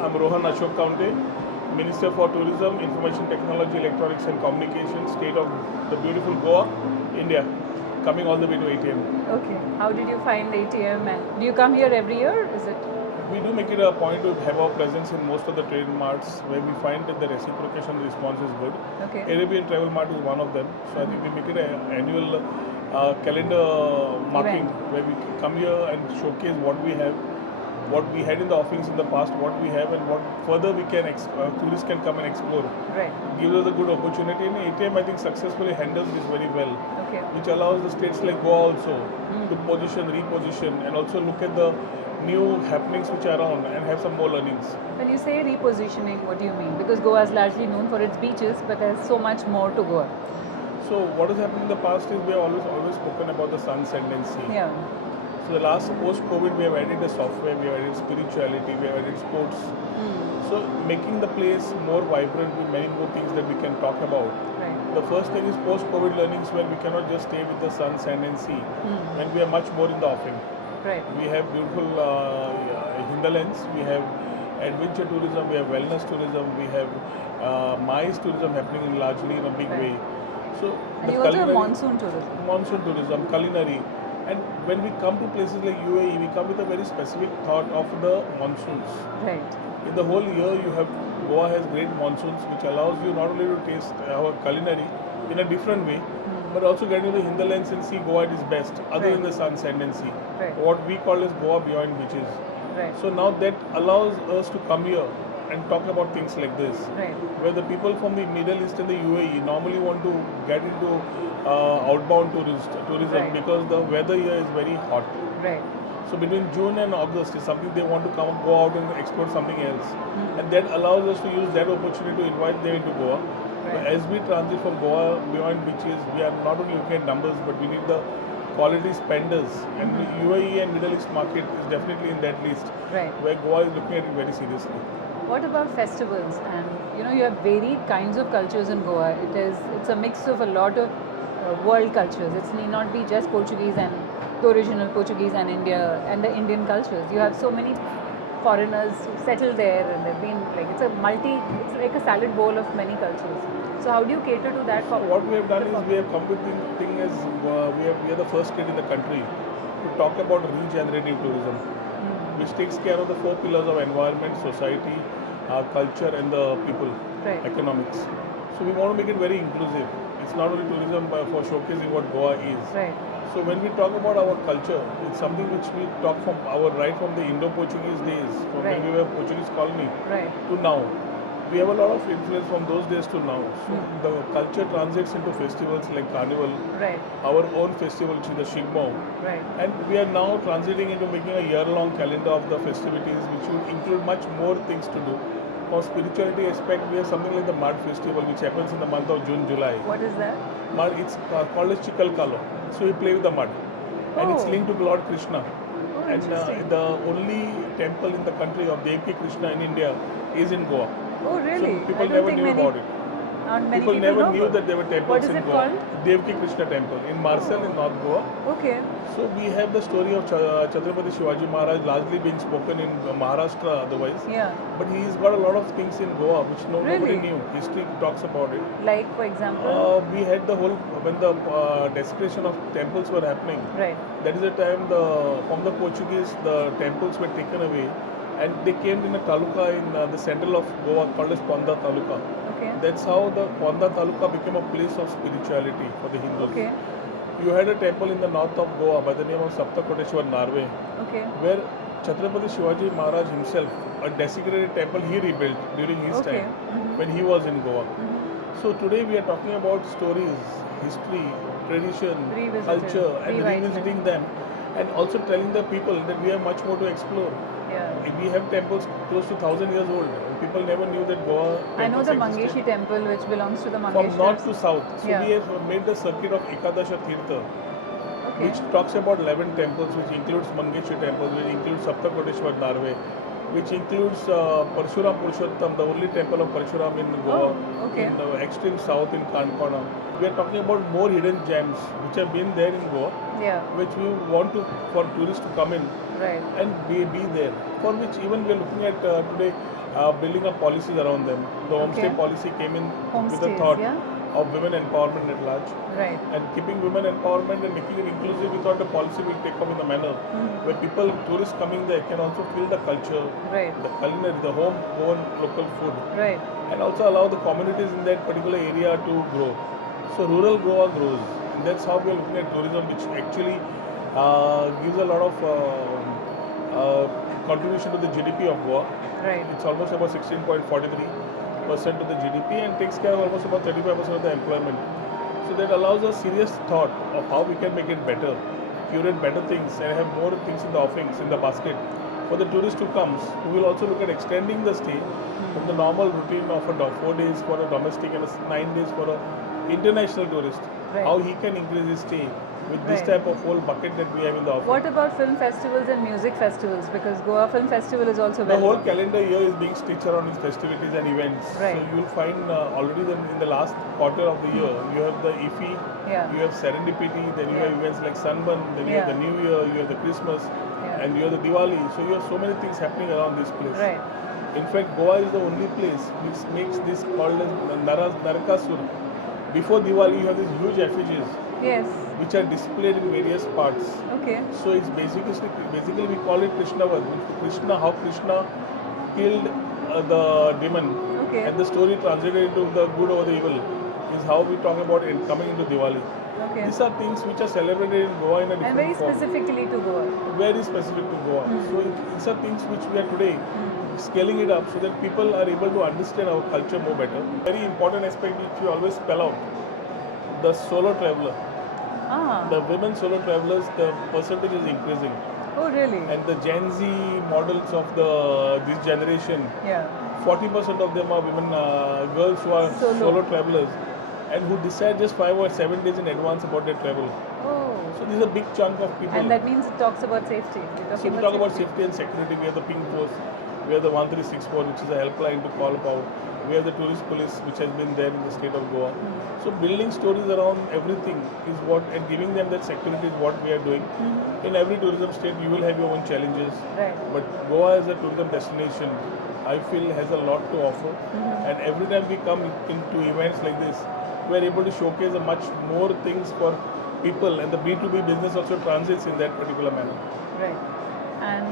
I'm Rohan Khaunte, Minister for Tourism, Information Technology, Electronics and Communication, State of the beautiful Goa, India, coming all the way to ATM. Okay. How did you find ATM? And do you come here every year? Is it? We do make it a point to have our presence in most of the trade marts where we find that the reciprocation response is good. Okay. Arabian Travel Mart is one of them. So I think we make it an annual calendar marking where we come here and showcase what we have, what we had in the offerings in the past, what we have, and what further we can tourists can come and explore. Right. Gives us a good opportunity. And ATM, I think, successfully handles this very well, Okay. which allows the states like Goa also to position, reposition, and also look at the new happenings which are around and have some more learnings. When you say repositioning, what do you mean? Because Goa is largely known for its beaches, but there's so much more to Goa. So what has happened in the past is we have always spoken about the sun, sand and sea. Yeah. So the last post-COVID, we have added the software, we have added spirituality, we have added sports. So making the place more vibrant with many more things that we can talk about. Right. The first thing is post-COVID learnings where we cannot just stay with the sun, sand and sea. And we are much more in the offing. Right. We have beautiful hinterlands, we have adventure tourism, we have wellness tourism, we have MICE tourism happening in largely in a big way. So And you also have monsoon tourism. monsoon tourism, culinary. And when we come to places like UAE, we come with a very specific thought of the monsoons. Right. In the whole year, you have Goa has great monsoons, which allows you not only to taste our culinary in a different way, but also get into the hinterlands and see Goa at its best, other than the sun, sand and sea. Right. What we call as Goa beyond beaches. Right. So now that allows us to come here and talk about things like this. Right. Where the people from the Middle East and the UAE normally want to get into outbound tourism Right. because the weather here is very hot. Right. So between June and August is something they want to go out and explore something else. And that allows us to use that opportunity to invite them into Goa. Right. As we transit from Goa beyond beaches, we are not only looking at numbers, but we need the quality spenders. And the UAE and Middle East market is definitely in that list, Right. where Goa is looking at it very seriously. What about festivals? And you have varied kinds of cultures in Goa. It's a mix of a lot of world cultures. It need not be just Portuguese and the original Portuguese and India and the Indian cultures. You have so many foreigners who settle there, and they've been it's like a salad bowl of many cultures. So how do you cater to that? So what we have done is we have come with the thing as we are the first state in the country to talk about regenerative tourism, which takes care of the four pillars of environment, society, culture, and the people, Right. economics. So we want to make it very inclusive. It's not only tourism for showcasing what Goa is. Right. So when we talk about our culture, it's something which we talk from right from the Indo-Portuguese days, from Right. when we were Portuguese colony Right. to now. We have a lot of influence from those days to now. So the culture transits into festivals like Carnival, Right. our own festival which is the Shigmo. Right. And we are now transiting into making a year-long calendar of the festivities which will include much more things to do. For spirituality aspect, we have something like the Mud Festival which happens in the month of June, July. What is that? Mud, it's called as Chikalkalo. So we play with the mud. And it's Oh. linked to Lord Krishna. Oh, And interesting. the only temple in the country of Devki Krishna in India is in Goa. Oh, really? So people I don't never think knew many, about it. Not many People never know knew about that there were temples What is in it Goa. called? Devki Krishna Temple in Marcel in North Goa. Okay. So we have the story of Chhatrapati Shivaji Maharaj largely being spoken in Maharashtra otherwise. Yeah. But he's got a lot of things in Goa which nobody Really? knew. History talks about it. Like, for example? We had the whole, when the desecration of temples were happening, Right. that is the time from the Portuguese, the temples were taken away and they came in a taluka in the central of Goa called as Ponda Taluka. Okay. That's how the Ponda Taluka became a place of spirituality for the Hindus. Okay. You had a temple in the north of Goa by the name of Saptakoteshwar Narve, Okay. where Chhatrapati Shivaji Maharaj himself, a desecrated temple he rebuilt during his Okay. time when he was in Goa. So today we are talking about stories, history, tradition, Revisited, culture, and revitalized. revisiting them, and also telling the people that we have much more to explore. Yeah. We have temples close to 1,000 years old. People never knew that Goa. I know temples the existed. Mangeshi temple, which belongs to the From Mangeshwars. north to south. So Yeah. we have made the circuit of Ekadasha Tirtha, Okay. which talks about 11 temples, which includes Mangeshi temples, which includes Saptakoteshwar Narve, which includes Parshuram Purushottam, the only temple of Parshuram in Goa, okay. in the extreme south in Kankona. We are talking about more hidden gems which have been there in Goa, Yeah. which we want to for tourists to come in Right. and be there. For which even we are looking at today building up policies around them. The homestay Okay. policy came in with the Homestays, thought yeah. of women empowerment at large. Right. And keeping women empowerment and making it inclusive, we thought the policy will take up in the manner where people, tourists coming there can also feel the culture, Right. the culinary, the home-grown local food, Right. and also allow the communities in that particular area to grow. So rural Goa grows, and that's how we are looking at tourism, which actually gives a lot of contribution to the GDP of Goa. Right. It's almost about 16.43% to the GDP and takes care of almost about 35% of the employment. So that allows us serious thought of how we can make it better, curate better things and have more things in the offerings, in the basket. For the tourist who comes, we will also look at extending the stay from the normal routine of 4 days for a domestic and 9 days for an international tourist. Right. How he can increase his stay with this Right. type of whole bucket that we have in the offering. What about film festivals and music festivals? Because Goa Film Festival is also The well whole known. calendar year is being stitched around its festivities and events. Right. So you will find already in the last quarter of the year, you have the IFI, Yeah. you have Serendipity, then you Yeah. have events like Sunburn, then you have Yeah. the New Year, you have the Christmas, Yeah. and you have the Diwali. So you have so many things happening around this place. Right. In fact, Goa is the only place which makes this called as Narakasur. Before Diwali, you have these huge effigies Yes. which are displayed in various parts. Okay. So it's basically we call it Krishna Vad. Krishna, how Krishna killed the demon, Okay. and the story translated into the good or the evil is how we talk about it coming into Diwali. Okay. These are things which are celebrated in Goa in a And different very form. specifically to Goa. Very specific to Goa. So these are things which we are today scaling it up so that people are able to understand our culture more better. Very important aspect which we always spell out: the solo traveler. Ah. The women solo travelers, the percentage is increasing, Oh, really? and the Gen Z models of this generation, Yeah. 40% of them are women, girls who are Solo. solo travelers, and who decide just 5 or 7 days in advance about their travel. Oh. So this is a big chunk of people. And that means it talks about safety. We're So talking we talk about safety and security. We have the Pink Force, we have the 1364, which is a helpline to call about. We have the tourist police, which has been there in the state of Goa. So building stories around everything is what, and giving them that security is what we are doing. In every tourism state, you will have your own challenges. Right. But Goa as a tourism destination, I feel has a lot to offer. And every time we come into events like this, we are able to showcase a much more things for people, and the B2B business also transits in that particular manner. Right. And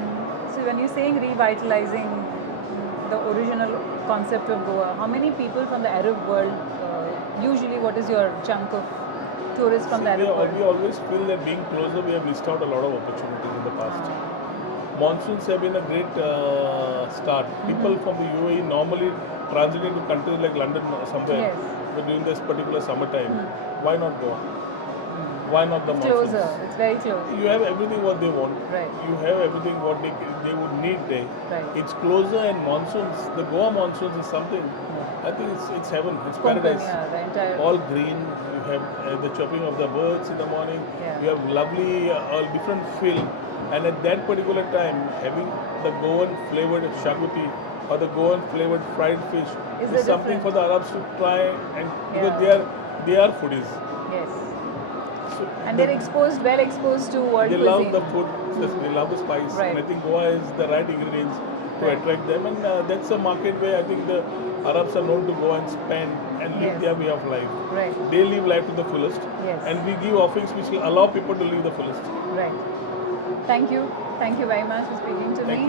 so when you're saying revitalizing the original concept of Goa, how many people from the Arab world, usually what is your chunk of tourists from the See, Arab world? we always feel that being closer, we have missed out a lot of opportunities in the past. Monsoons have been a great start. People from the UAE normally transiting to countries like London or somewhere Yes. during this particular summertime. Why not Goa? Why not the It's monsoons? closer. It's very close. You have everything what they want. Right. You have everything what they would need there. Right. It's closer, and monsoons, the Goa monsoons is something. I think it's heaven. It's paradise. Yeah, the entire. All green. You have the chirping of the birds in the morning. Yeah. You have lovely, different feel. And at that particular time, having the Goan flavored shaguti or the Goan flavored fried fish Is is the something difference. for the Arabs to try, and because Yeah. they are foodies. Yes. So And they're exposed, well exposed to world they cuisine. love the food, they love the spice, Right. and I think Goa is the right ingredients to Right. attract them, and that's a market where I think the Arabs are known to go and spend and live Yes. their way of life. Right. They live life to the fullest, Yes. and we give offerings which will allow people to live the fullest. Right. Thank you. Thank you very much for speaking to Thank me. you.